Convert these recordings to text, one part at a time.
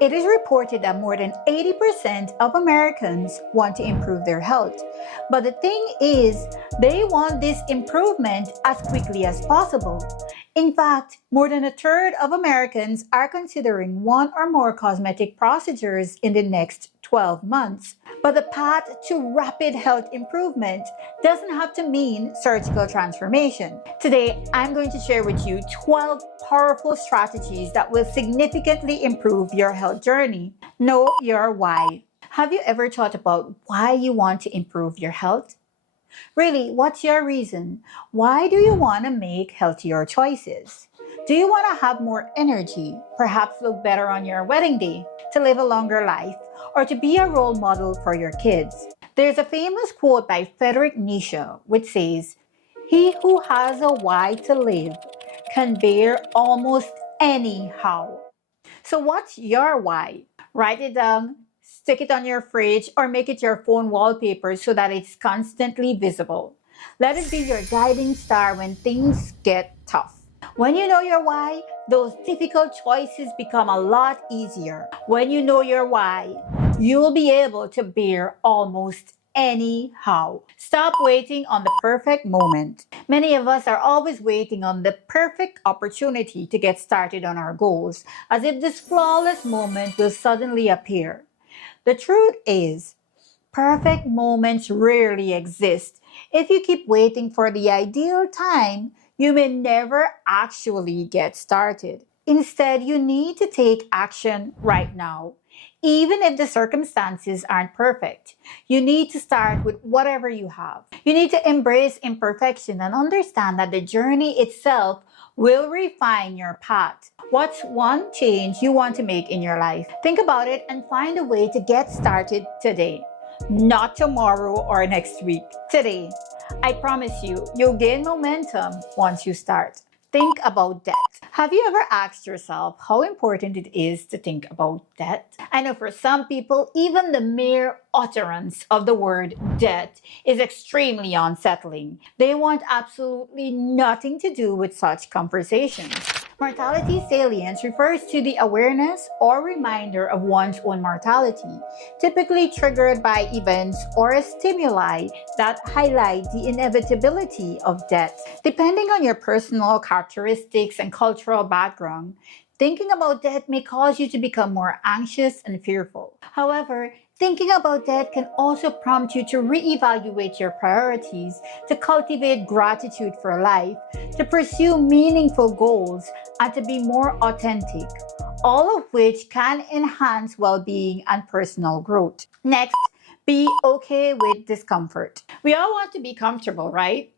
It is reported that more than 80% of Americans want to improve their health. But the thing is, they want this improvement as quickly as possible. In fact, more than a third of Americans are considering one or more cosmetic procedures in the next 12 months. But the path to rapid health improvement doesn't have to mean surgical transformation. Today, I'm going to share with you 12 powerful strategies that will significantly improve your health journey. Know your why. Have you ever thought about why you want to improve your health? Really, what's your reason? Why do you want to make healthier choices? Do you want to have more energy, perhaps look better on your wedding day, to live a longer life, or to be a role model for your kids? There's a famous quote by Friedrich Nietzsche which says, "He who has a why to live can bear almost any how." So what's your why? Write it down, stick it on your fridge, or make it your phone wallpaper so that it's constantly visible. Let it be your guiding star when things get tough. When you know your why, those difficult choices become a lot easier. When you know your why, you'll be able to bear almost anyhow. Stop waiting on the perfect moment. Many of us are always waiting on the perfect opportunity to get started on our goals, as if this flawless moment will suddenly appear. The truth is, perfect moments rarely exist. If you keep waiting for the ideal time, you may never actually get started. Instead, you need to take action right now. Even if the circumstances aren't perfect, you need to start with whatever you have. You need to embrace imperfection and understand that the journey itself will refine your path. What's one change you want to make in your life? Think about it and find a way to get started today. Not tomorrow or next week. Today. I promise you, you'll gain momentum once you start. Think about debt. Have you ever asked yourself how important it is to think about debt? I know for some people, even the mere utterance of the word debt is extremely unsettling. They want absolutely nothing to do with such conversations. Mortality salience refers to the awareness or reminder of one's own mortality, typically triggered by events or stimuli that highlight the inevitability of death. Depending on your personal characteristics and cultural background, thinking about death may cause you to become more anxious and fearful. However, thinking about death can also prompt you to reevaluate your priorities, to cultivate gratitude for life, to pursue meaningful goals, and to be more authentic, all of which can enhance well-being and personal growth. Next, be okay with discomfort. We all want to be comfortable, right?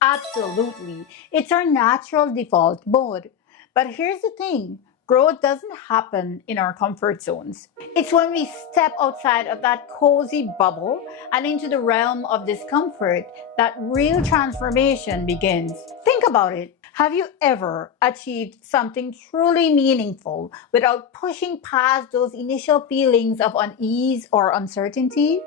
Absolutely. It's our natural default mode. But here's the thing. Growth doesn't happen in our comfort zones. It's when we step outside of that cozy bubble and into the realm of discomfort that real transformation begins. Think about it. Have you ever achieved something truly meaningful without pushing past those initial feelings of unease or uncertainty?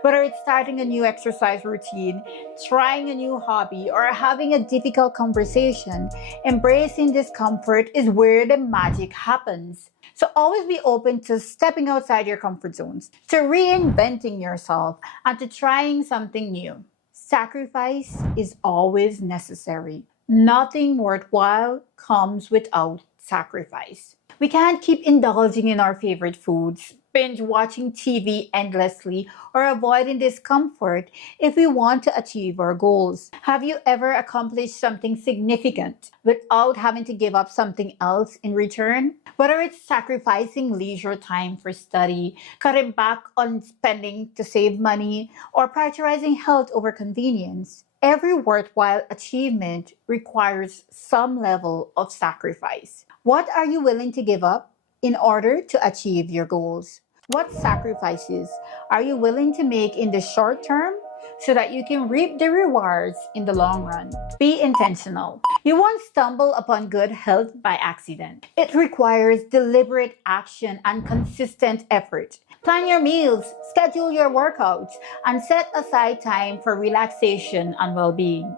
Whether it's starting a new exercise routine, trying a new hobby, or having a difficult conversation, embracing discomfort is where the magic happens. So always be open to stepping outside your comfort zones, to reinventing yourself, and to trying something new. Sacrifice is always necessary. Nothing worthwhile comes without sacrifice. We can't keep indulging in our favorite foods, binge watching TV endlessly, or avoiding discomfort if we want to achieve our goals. Have you ever accomplished something significant without having to give up something else in return? Whether it's sacrificing leisure time for study, cutting back on spending to save money, or prioritizing health over convenience, every worthwhile achievement requires some level of sacrifice. What are you willing to give up in order to achieve your goals? What sacrifices are you willing to make in the short term so that you can reap the rewards in the long run? Be intentional. You won't stumble upon good health by accident. It requires deliberate action and consistent effort. Plan your meals, schedule your workouts, and set aside time for relaxation and well-being.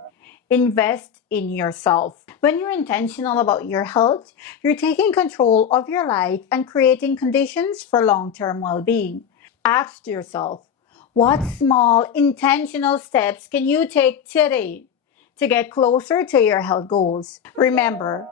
Invest in yourself. When you're intentional about your health, you're taking control of your life and creating conditions for long term well being. Ask yourself, what small intentional steps can you take today to get closer to your health goals? Remember,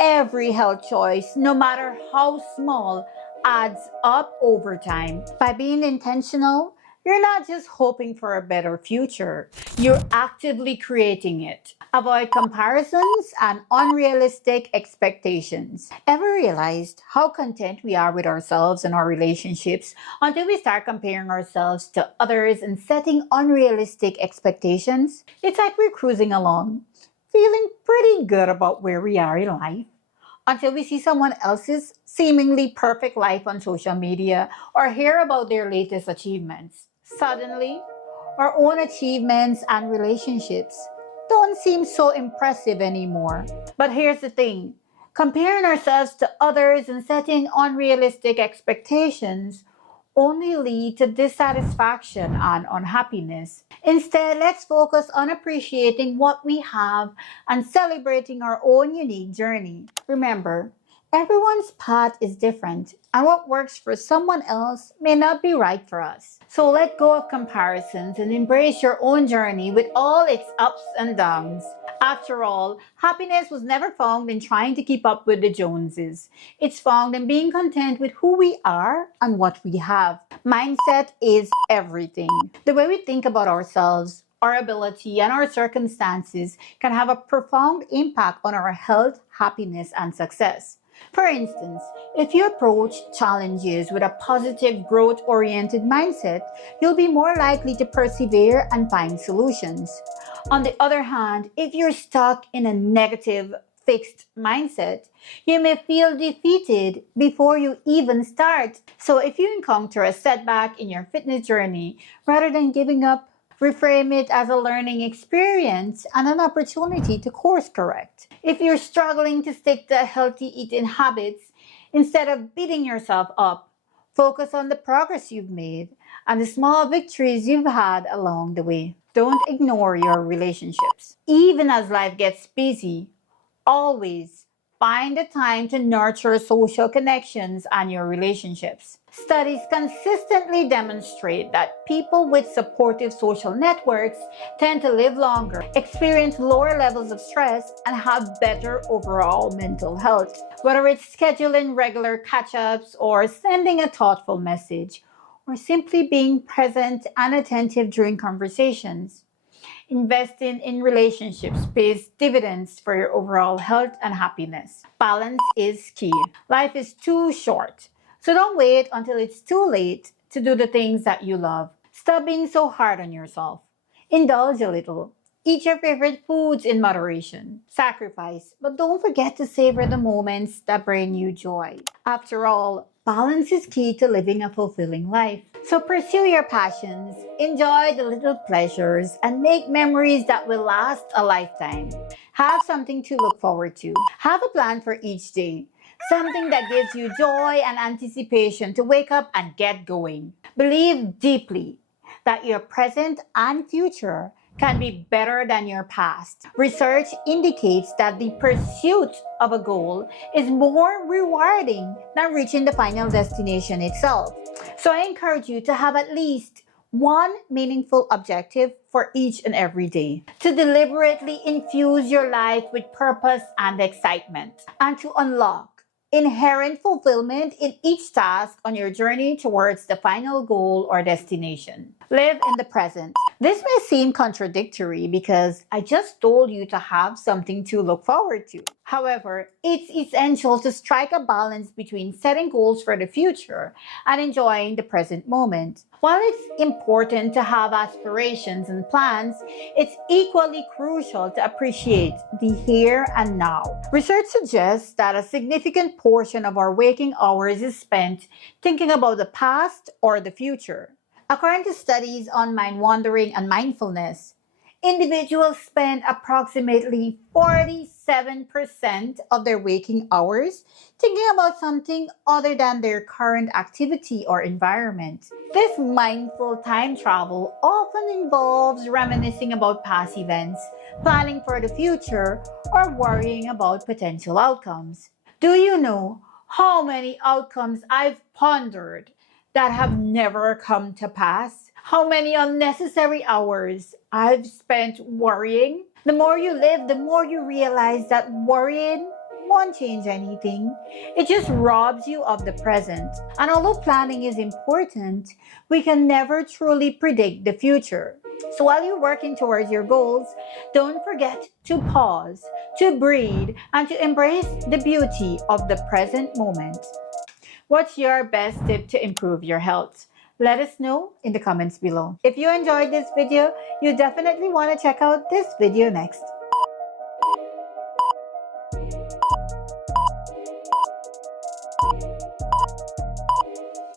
every health choice, no matter how small, adds up over time. By being intentional, you're not just hoping for a better future, you're actively creating it. Avoid comparisons and unrealistic expectations. Ever realized how content we are with ourselves and our relationships until we start comparing ourselves to others and setting unrealistic expectations? It's like we're cruising along, feeling pretty good about where we are in life until we see someone else's seemingly perfect life on social media or hear about their latest achievements. Suddenly, our own achievements and relationships don't seem so impressive anymore. But here's the thing, comparing ourselves to others and setting unrealistic expectations only lead to dissatisfaction and unhappiness. Instead, let's focus on appreciating what we have and celebrating our own unique journey. Remember, everyone's path is different, and what works for someone else may not be right for us. So let go of comparisons and embrace your own journey with all its ups and downs. After all, happiness was never found in trying to keep up with the Joneses. It's found in being content with who we are and what we have. Mindset is everything. The way we think about ourselves, our ability, and our circumstances can have a profound impact on our health, happiness, and success. For instance, if you approach challenges with a positive, growth oriented mindset, you'll be more likely to persevere and find solutions. On the other hand, if you're stuck in a negative, fixed mindset, you may feel defeated before you even start. So if you encounter a setback in your fitness journey, rather than giving up, reframe it as a learning experience and an opportunity to course correct. If you're struggling to stick to healthy eating habits, instead of beating yourself up, focus on the progress you've made and the small victories you've had along the way. Don't ignore your relationships. Even as life gets busy, always find the time to nurture social connections and your relationships. Studies consistently demonstrate that people with supportive social networks tend to live longer, experience lower levels of stress, and have better overall mental health. Whether it's scheduling regular catch ups or sending a thoughtful message, or simply being present and attentive during conversations, investing in relationships pays dividends for your overall health and happiness. Balance is key. Life is too short, so don't wait until it's too late to do the things that you love. Stop being so hard on yourself. Indulge a little. Eat your favorite foods in moderation. Sacrifice, but don't forget to savor the moments that bring you joy. After all, balance is key to living a fulfilling life. So pursue your passions, enjoy the little pleasures, and make memories that will last a lifetime. Have something to look forward to. Have a plan for each day. Something that gives you joy and anticipation to wake up and get going. Believe deeply that your present and future can be better than your past. Research indicates that the pursuit of a goal is more rewarding than reaching the final destination itself. So I encourage you to have at least one meaningful objective for each and every day, to deliberately infuse your life with purpose and excitement, and to unlock inherent fulfillment in each task on your journey towards the final goal or destination. Live in the present. This may seem contradictory because I just told you to have something to look forward to. However, it's essential to strike a balance between setting goals for the future and enjoying the present moment. While it's important to have aspirations and plans, it's equally crucial to appreciate the here and now. Research suggests that a significant portion of our waking hours is spent thinking about the past or the future. According to studies on mind wandering and mindfulness, Individuals spend approximately 47% of their waking hours thinking about something other than their current activity or environment. This mindful time travel often involves reminiscing about past events, planning for the future, or worrying about potential outcomes. Do you know how many outcomes I've pondered that have never come to pass? How many unnecessary hours I've spent worrying? The more you live, the more you realize that worrying won't change anything. It just robs you of the present. And although planning is important, we can never truly predict the future. So while you're working towards your goals, don't forget to pause, to breathe, and to embrace the beauty of the present moment. What's your best tip to improve your health? Let us know in the comments below. If you enjoyed this video, you definitely want to check out this video next.